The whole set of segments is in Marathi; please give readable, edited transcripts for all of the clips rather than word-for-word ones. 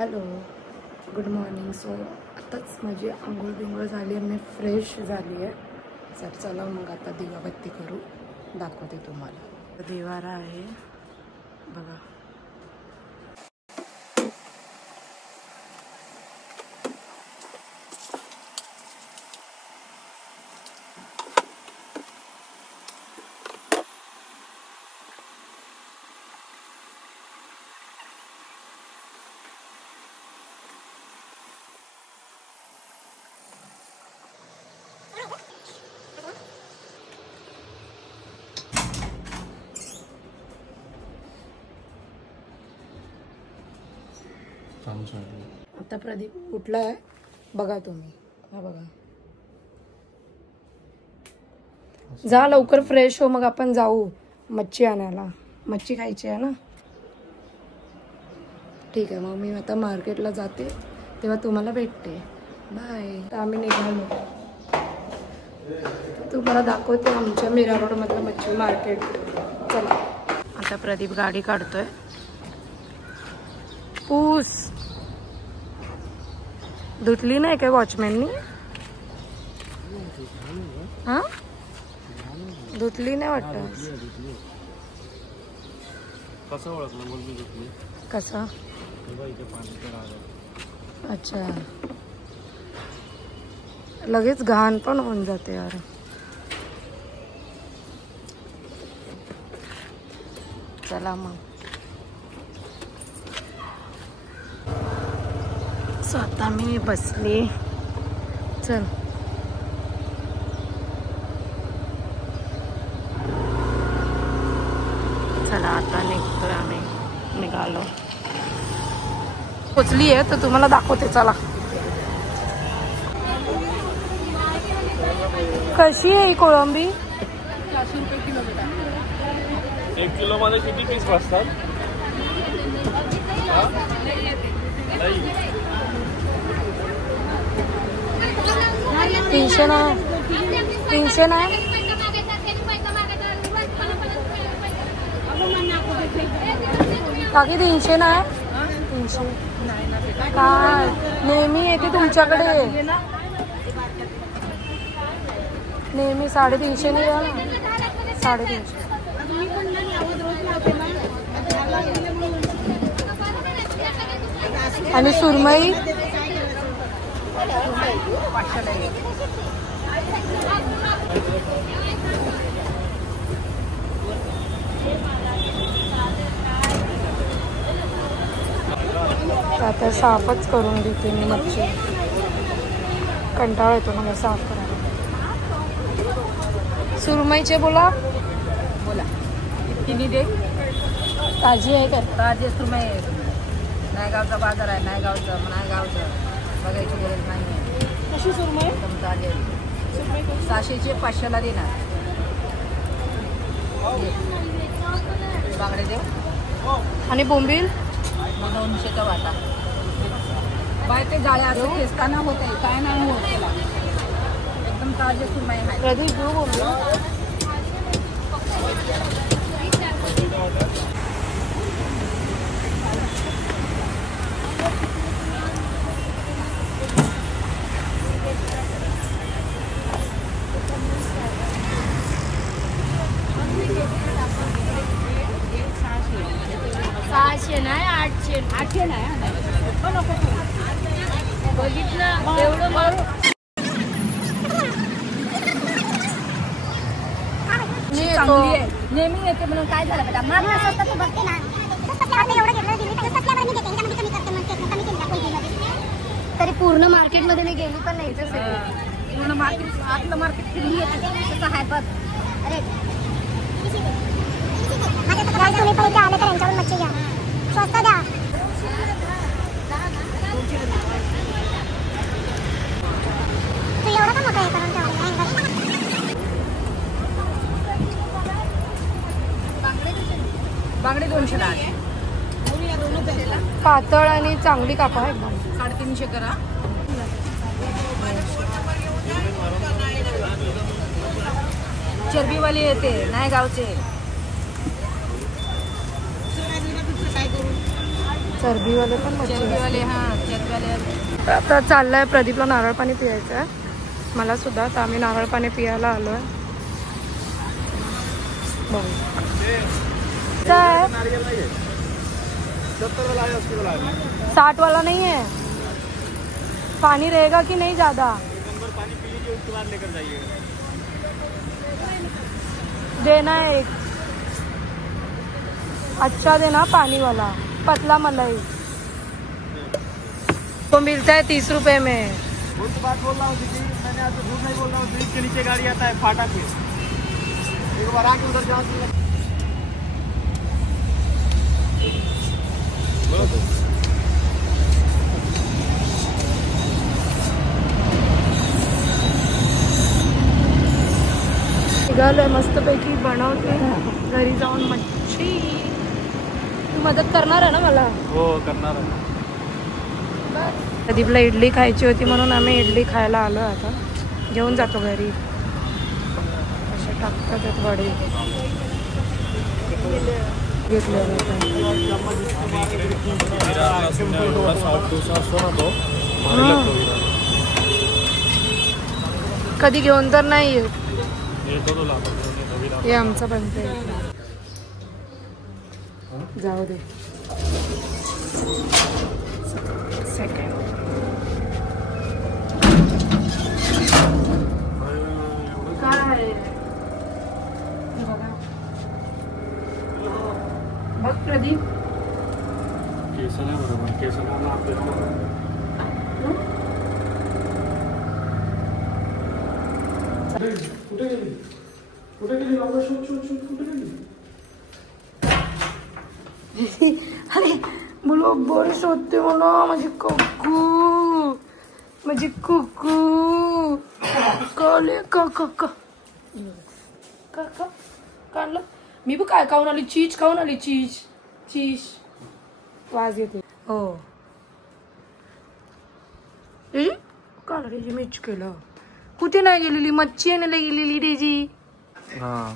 Hello, good morning. सो आताच माझी आंघोळ बिंघोळ झाली आहे, मी फ्रेश झाली आहे. सर चला मग आता दिवाबत्ती करू, दाखवते तुम्हाला. देवारा आहे बघा. आता प्रदीप उठला आहे बघा तुम्ही. हा बघा, जा लवकर फ्रेश हो, मग आपण जाऊ मच्छी आणायला. मच्छी खायची आहे ना. ठीक आहे, मग मी आता मार्केटला जाते, तेव्हा तुम्हाला भेटते. बाय. तर आम्ही निघालो, तुम्हाला दाखवते आमच्या मीरा रोडमधलं मच्छी मार्केट. चला. आता प्रदीप गाडी काढतोय. पूस धुतली नाही काय वॉचमॅननी? हा, धुतली नाही वाटत. कसं ओळखलं बोल मी धुतली? कसा? अच्छा, लगेच घाण पण होऊन जाते यार. चला मग. सो आता मी बसले. चल चला आता निघतोय आम्ही. निघालो, पोचली आहे तर तुम्हाला दाखवते. चला. कशी आहे ही कोळंबी? 400 रुपये किलो बेटा. 1 किलो मध्ये किती पीस बसतात? 300 नाही, 300 नाही. बाकी 300 नाही. 300 काय नेहमी येते तुमच्याकडे, नेहमी 350 नाही द्या ना. 350. आणि सुरमई आता साफच करून देते मी मच्छी. कंटाळा येतो मला साफ करायला. सुरमईचे बोला बोला किती दे? ताजी आहे का? ताजी सुरमई आहे. नायगावचा बाजार आहे, नायगावचं बघायची गरज नाही आहे. कशी सुरमई? एकदम ताजी. 600चे 500ला देणार. बांगडे देऊ. आणि बोंबील 200चा वाटा. बाय ते जाळ्या असं खेचताना होत आहे, काय नाही होत त्याला. एकदम ताजी सुरमई आहे. प्रदीप घेऊ बोंबील. नाही 800 नाही. बघितलं एवढं मारू. चांगली आहे, नेहमी येते म्हणून काय झालं बेटा? तरी पूर्ण मार्केटमध्ये मी गेली पण नाही. पूर्ण मार्केट आतलं मार्केट फिरली तसं आहे बघ. अरे तुम्ही पहिले आले तर यांच्यावर मच्छी घ्या, स्वस्त द्या. तू एवढं का मोठं हे करून ठेवलं? बांगडे 200ला. पातळ आणि चांगली कापा एकदम. 350 करा. चरबीवाली येते नायगावचे. चरबीवाले पण मच्छी असते. चरबीवाले, हां चरबीवाले. आता चाललंय प्रदीपला नारळ पाणी पियायचं आहे, मला सुद्धा. तर आम्ही नारळ पाणी पियायला आलो आहे. बघू 60 वाला नहीं है. पानी रहेगा कि नहीं ज़्यादा? पानी पी लीजिए, उसके बाद लेकर जाइए. देना है एक अच्छा देना पानी वाला, पतला मलाई. तो मिलता है 30 रुपए में. उनको बात बोल रहा हूँ दीदी, मैंने आपको झूठ नहीं बोल रहा हूँ. ब्रिज के नीचे गाड़ी आता है फाटा पे, एक बार आके उधर जाओ. निघालोय मस्तपैकी बनवते घरी जाऊन मच्छी. तू मदत करणार आहे ना मला? हो करणार आहे. प्रदीपला इडली खायची होती म्हणून आम्ही इडली खायला आलो. आता घेऊन जातो घरी. असे टाकतात आहेत वडे घेतले. कधी घेऊन तर नाही येत. हे आमचं बनते. जाऊ दे. सेकंड काय बघा. बघ प्रदीप, केस नाही बरोबर. केस कुठे गेली बाबा? कुठे गेली? अरे बोल शोधते म्हणा. माझी कुकू, माझी कुकू काले काढलं. मी बघ काय खाऊन आली. चीज खाऊन आली. चीज वाज येते. हो काढ त्याची मिच केलं. कुठे नाही गेलेली मच्छी आणायला गेलेली त्याची. हां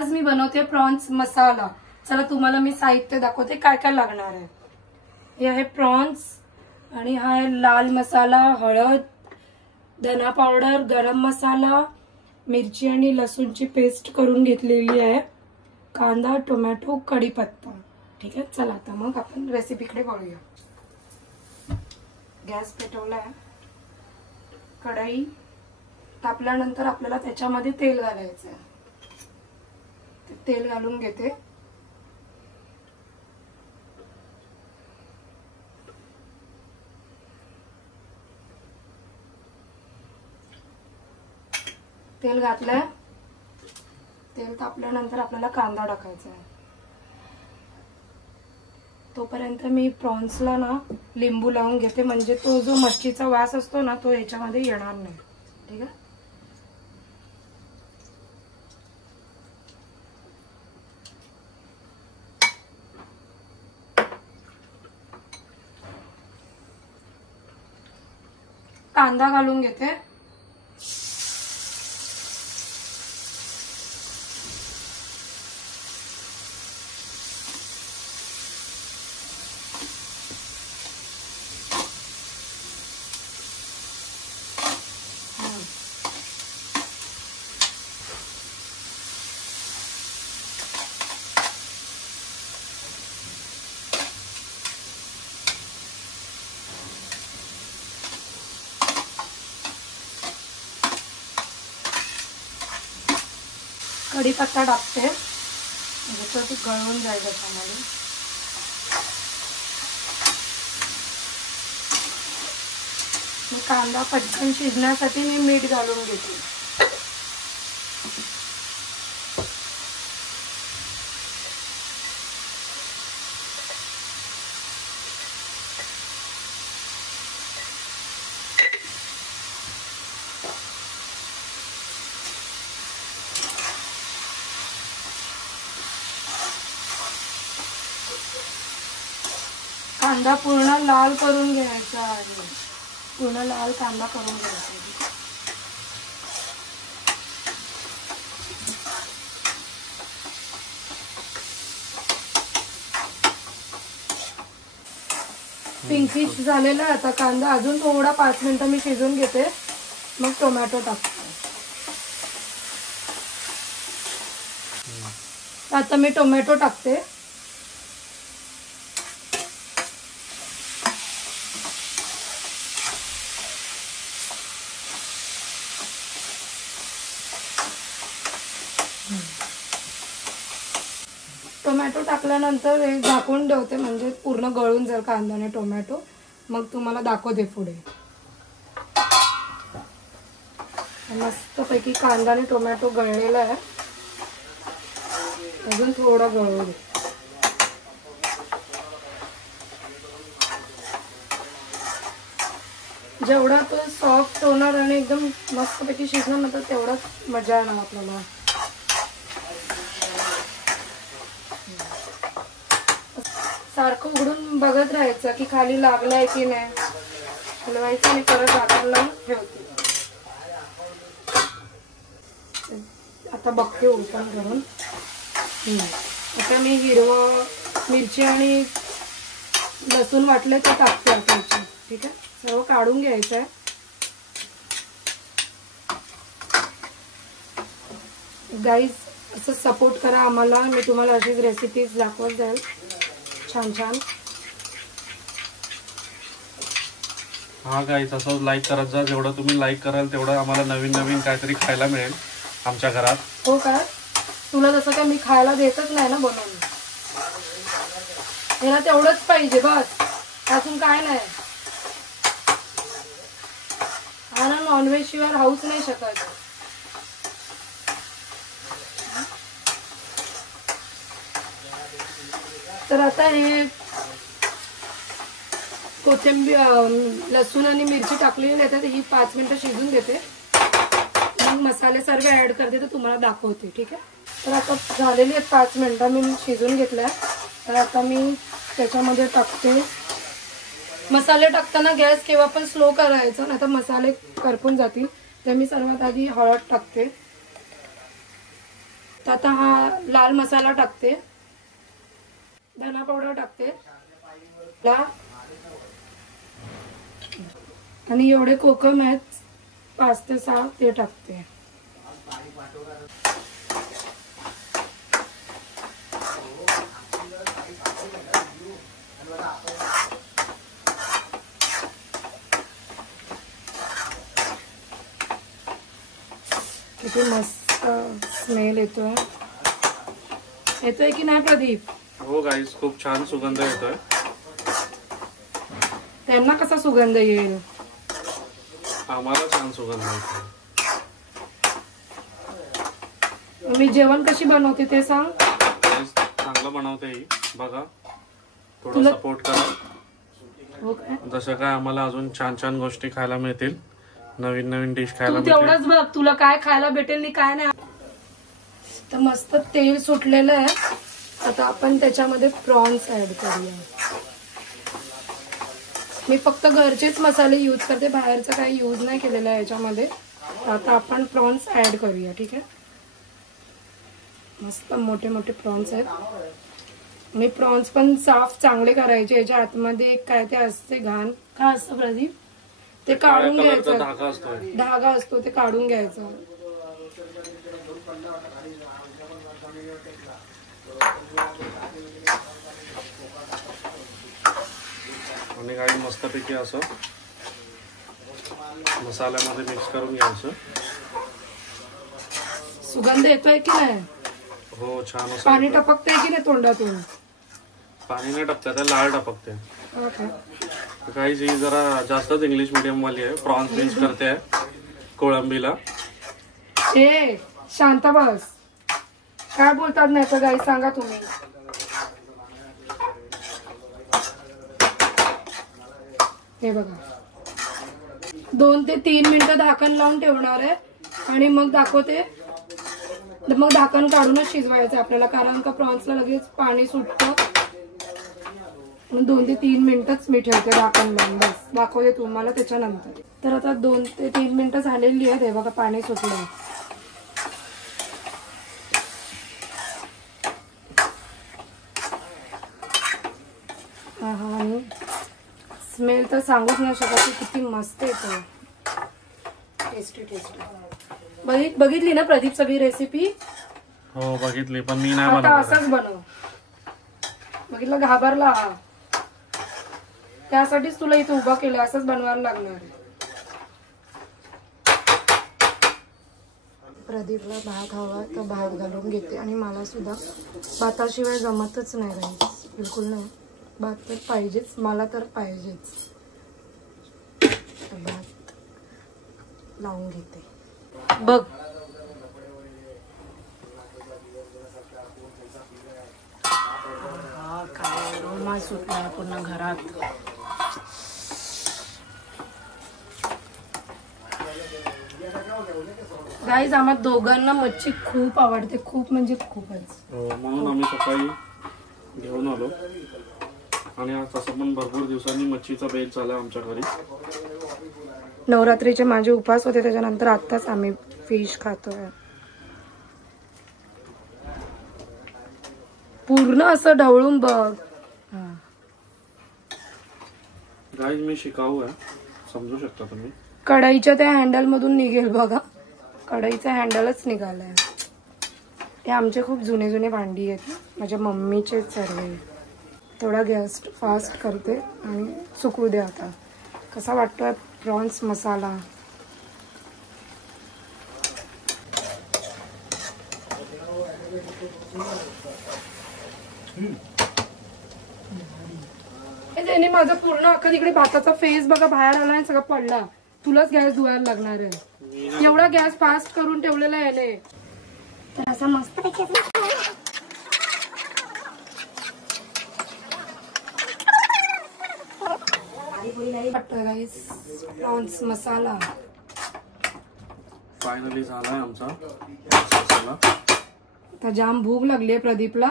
आज मी बनवते प्रॉन्स मसाला. चला तुम्हाला मी साहित्य दाखवते काय काय लागणार आहे. हे आहे प्रॉन्स आणि हा आहे लाल मसाला, हळद, धना पावडर, गरम मसाला, मिरची आणि लसूणची पेस्ट करून घेतलेली आहे, कांदा, टोमॅटो, कढीपत्ता. ठीक आहे. चला आता मग आपण रेसिपीकडे वळूया. गॅस पेटवलाय. कढई तापल्यानंतर आपल्याला त्याच्यामध्ये तेल घालायचं आहे. तेल घालून घेते. तेल घातलंय. तेल तापल्यानंतर आपल्याला कांदा टाकायचा आहे. तोपर्यंत मी प्रॉन्सला ना लिंबू लावून घेते, म्हणजे तो जो मच्छीचा वास असतो ना तो याच्यामध्ये येणार नाही. ठीक आहे. कांदा घालून घेते. कढीपत्ता टाकते, म्हणजे तो ती गळून जाईल त्याच्यामध्ये. कांदा पटकन शिजण्यासाठी मी मीठ घालून घेते. कांदा पूर्ण लाल करून घ्यायचा आहे. पूर्ण लाल कांदा करून घ्यायचा. पिंकिश झालेला आहे आता कांदा. अजून थोडा 5 मिनिटं मी शिजवून घेते, मग टोमॅटो टाकते. आता मी टोमॅटो टाकते. टोमॅटो टाकल्यानंतर हे झाकून ठेवते, म्हणजे पूर्ण गळून जाईल कांदा आणि टोमॅटो. मग तुम्हाला दाखवते पुढे. मस्तपैकी कांदा आणि टोमॅटो गळलेला आहे. अजून थोडा गळू दे. जेवढा तो सॉफ्ट होणार आणि एकदम मस्तपैकी शिजणार ना, तर तेवढाच मजा येणार आपल्याला. सारखं उघडून बघत राहायचं की खाली लागलाय की नाही. हलवायचं आणि परत झाकण लावून ठेवते. आता बघते ओपन करून. आता मी हिरवं मिरची आणि लसूण वाटले ते टाकते आता. ठीक आहे, सर्व काढून घ्यायचं आहे. गाईज असं सपोर्ट करा आम्हाला. मी तुम्हाला अशीच रेसिपीज दाखवत जाईल छान छान. हा गाईज असं लाईक करत जा. जेवढं तुम्ही लाईक कराल तेवढं आम्हाला नवीन नवीन काहीतरी खायला मिळेल आमच्या घरात. हो काय? तुला जसं काय मी खायला देतच नाही ना बनवून. याला तेवढंच पाहिजे बस, अजून काय नाही. हा ना, नॉनव्हेज शिवाय राहूच नाही शकत. तर आता हे कोथिंबीर लसूण आणि मिरची टाकलेली नाही, तर ही 5 मिनिटं शिजून घेते. मग मसाले सर्व ऍड करते, तर तुम्हाला दाखवते. ठीक आहे. तर आता झालेली आहेत 5 मिनिटं मी शिजून घेतल्या. तर आता मी त्याच्यामध्ये टाकते. मसाले टाकताना गॅस केव्हा पण स्लो करायचा, नाही तर मसाले करपून जातील. तर मी सर्वात आधी हळद टाकते. तर आता हा लाल मसाला टाकते. धना पावडर टाकते आणि एवढे कोकम आहेत 5 ते 6 ते टाकते. किती मस्त स्मेल येतोय. येतोय की नाही प्रदीप? हो गाईज, खूप छान सुगंध येतोय. त्यांना कसा सुगंध येईल? आम्हाला छान सुगंध येतोय. मी जेवण कशी बनवते ते सांग. चांगलं बनवते ही, बघा. थोडं सपोर्ट करा. हो काय? जसं काय आम्हाला अजून छान छान गोष्टी खायला मिळतील, नवीन नवीन डिश खायला तू मिळतील. तेवढंच बघ तुला काय खायला भेटेल आणि काय नाही. तर मस्त तेल सुटलेलं आहे. आता आपण त्याच्यामध्ये प्रॉन्स ऍड करूया. मी फक्त घरचेच मसाले यूज करते, बाहेरचा काही यूज नाही केलेला आहे याच्यामध्ये. आता आपण प्रॉन्स ऍड करूया. ठीक आहे. मस्त मोठे मोठे प्रॉन्स आहेत. आणि प्रॉन्स पण साफ चांगले करायचे. याच्या आतमध्ये काय ते असते घाण. काय असतं प्रदीप? ते काढून घ्यायचं. धागा असतो ते काढून घ्यायचं. आणि काही मस्तपैकी असं मसाल्यामध्ये मिक्स करून घ्यायचं. सुगंध येतोय की नाही? हो, छान असं. पाणी टपकतंय की नाही तोंडातून? पाणी नाही टपकत, लाल टपकते. काही जी जरा जास्तच इंग्लिश मीडियम वाली आहे. प्रॉन्स मिक्स करते आहे कोळंबीला. ए शांत बस. काय बोलतात नाही तर गाई सांगा तुम्ही. हे बघा 2 ते 3 मिनिटं झाकण लावून ठेवणार आहे आणि मग दाखवते. मग झाकण काढूनच शिजवायचं आपल्याला, कारण का प्रॉन्सला लगेच पाणी सुटतं. म्हणून 2 ते 3 मिनिटच मी ठेवते झाकण लावून. बस दाखवते तुम्हाला त्याच्यानंतर. तर आता 2 ते 3 मिनिटं झालेली आहे. हे बघा पाणी सुटलं. आणि स्मेल तर सांगूच नाही शकत किती मस्त येतो. Tasty tasty. बघितली ना प्रदीप सगळी रेसिपी? हो बघितली, पण मी नाही आता बनवत. असंच बनव. बघितलं घाबरला. त्यासाठीच तुला इथे उभा केलं. असंच बनवायला लागणार. प्रदीपला भात हवा तर भात घालून घेते आणि मला सुद्धा भाताशिवाय जमतच नाही राईस, बिलकुल नाही. भात तर पाहिजेच, मला तर पाहिजेच. भात लावून घेते. बघ काय रोमा सुटलाय पूर्ण घरात. गाईज आम्हा दोघांना मच्छी खूप आवडते, खूप म्हणजे खूपच. म्हणून आम्ही सकाळी घेऊन आलो आणि आज तसं पण भरपूर दिवसांनी मच्छीचा बेत झाला आमच्या घरी. नवरात्रीचे माझे उपवास होते, त्याच्यानंतर आत्ताच आम्ही फिश खातोय. पूर्ण असं ढवळून बघ. गाईज मी शिकाऊ आहे, समजू शकता तुम्ही. कढईच्या त्या हँडल मधून निघेल बघा. कढईचा हँडलच निघालाय. हे आमचे खूप जुने जुने भांडी आहेत, माझ्या मम्मीचे सर्व. थोडा गॅस फास्ट करते आणि सुकू दे. आता कसा वाटतोय प्रॉन्स मसाला? त्याने माझा पूर्ण अख्खा तिकडे भाताचा फेस बघा बाहेर आला आणि सगळं पडला. तुलाच गॅस धुवायला लागणार आहे. एवढा गॅस फास्ट करून ठेवलेला आहे याने. तर असं मस्त प्रॉन्स मसाला फायनली झालाय आमचा मसाला. आता जाम भूक लागली आहे प्रदीपला.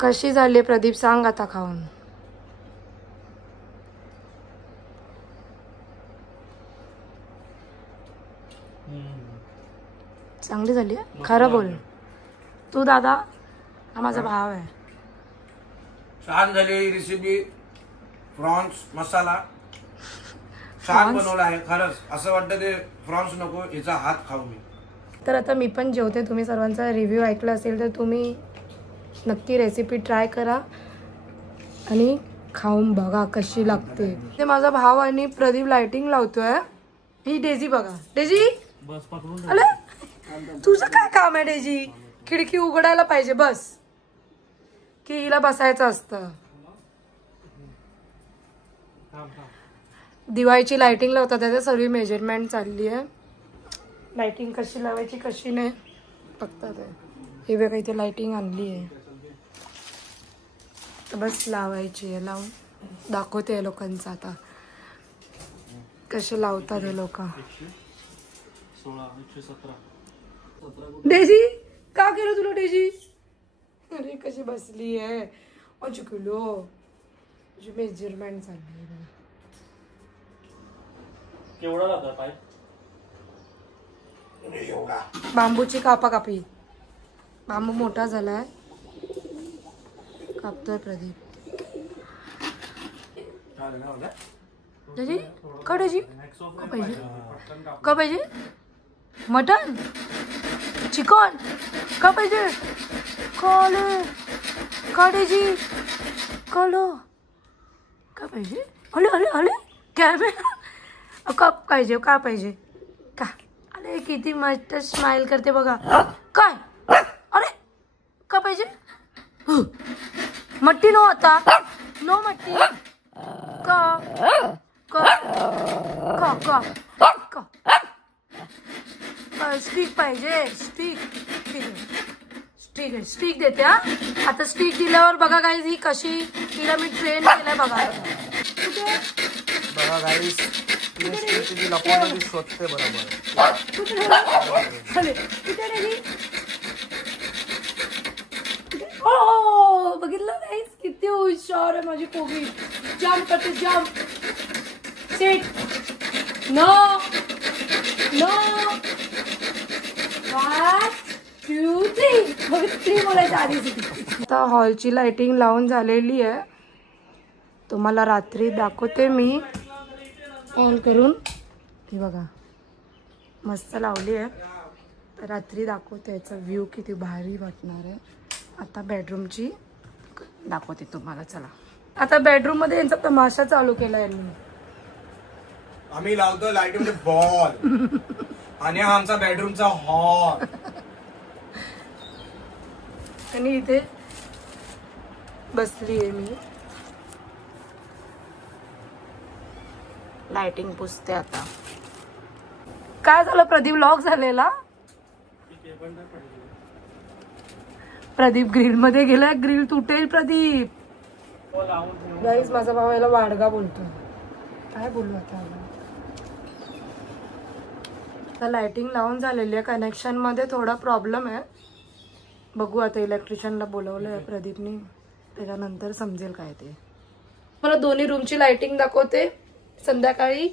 कशी झाली प्रदीप सांग आता खाऊन. चांगली झाली आहे? खरं बोल तू दादा, हा माझा भाव आहे. छान झाली रेसिपी. प्रॉन्स मसाला छान बनवला आहे खरंच. असं वाटतं ते प्रॉन्स नको, याचा हात खाऊ मी. तर आता मी पण जेवते. तुम्ही सर्वांचा रिव्ह्यू ऐकला असेल तर तुम्ही नक्की रेसिपी ट्राय करा आणि खाऊन बघा कशी लागते. ते माझा भाव आणि प्रदीप लाइटिंग लावतोय. ही डेझी बघा. डेझी अरे तुझं काय काम आहे डेझी? खिडकी उघडायला पाहिजे बस की हिला बसायचं असतं. दिवाळीची लाइटिंग लावतात, त्याच्या सर्व मेजरमेंट चालली आहे. लाइटिंग कशी लावायची कशी नाही बघतात. हे बघा इथे लाइटिंग आणली आहे, तर बस लावायची आहे. लावून दाखवते लोकांचं आता कसे लावतात हे लोक. डेझी का केलं तुला डेझी? अरे कशी बसली आहे. अजू किलो मेजरमेंट चालली आहे. केवढा लागला पाय? बांबूची कापाकापी. बांबू मोठा झालाय, कापतोय प्रदीप. डेझी का डेझी का पाहिजे? का पाहिजे? मटन चिकन का पाहिजे? कॉले का डेझी कॉलो का पाहिजे? अले अले अले कॅमेरा का पाहिजे? का पाहिजे का? अरे किती मस्त स्माइल करते बघा. काय अरे का पाहिजे? मट्टी नो आता नो मट्टी का का का का का स्टिक पाहिजे. स्टिक ठीक आहे, स्टिक देते हा. आता स्टिक दिल्यावर बघा गाईज ही कशी तिला मी ट्रेन केलंय बघा. बघा गाईस तिची लपवलेली शोधते बरोबर. हो बघितलं गाईज किती हुशार आहे माझी कोबी. जम्प करते जम्प. सिट. No no. 1 2 3 बोलायच्या आधीच. आता हॉलची लाइटिंग लावून झालेली आहे. तुम्हाला रात्री दाखवते मी ऑन करून. ही बघा मस्त लावली आहे. तर रात्री दाखवते याचा व्ह्यू किती भारी वाटणार आहे. आता बेडरूमची दाखवते तुम्हाला. चला आता बेडरूम मध्ये यांचा तमाशा चालू केला यांनी. आम्ही लावतो लाईट मध्ये बॉल आणि हा आमचा बेडरूमचा हॉल. आणि इथे बसली आहे मी. लाइटिंग पुसते आता. काय झालं प्रदीप लॉक झालेला. प्रदीप ग्रिल मध्ये गेलाय. ग्रिल तुटेल प्रदीप. गाईस माझा भाऊ याला वाडगा बोलतो. काय बोलू आता. लाइटिंग लावून झालेली आहे. कनेक्शन मध्ये थोडा प्रॉब्लेम आहे. बघू आता इलेक्ट्रिशियनला बोलवलंय प्रदीपनी. त्याच्यानंतर समजेल काय ते. मला दोन्ही रूमची लाइटिंग दाखवते संध्याकाळी.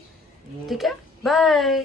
ठीक आहे बाय.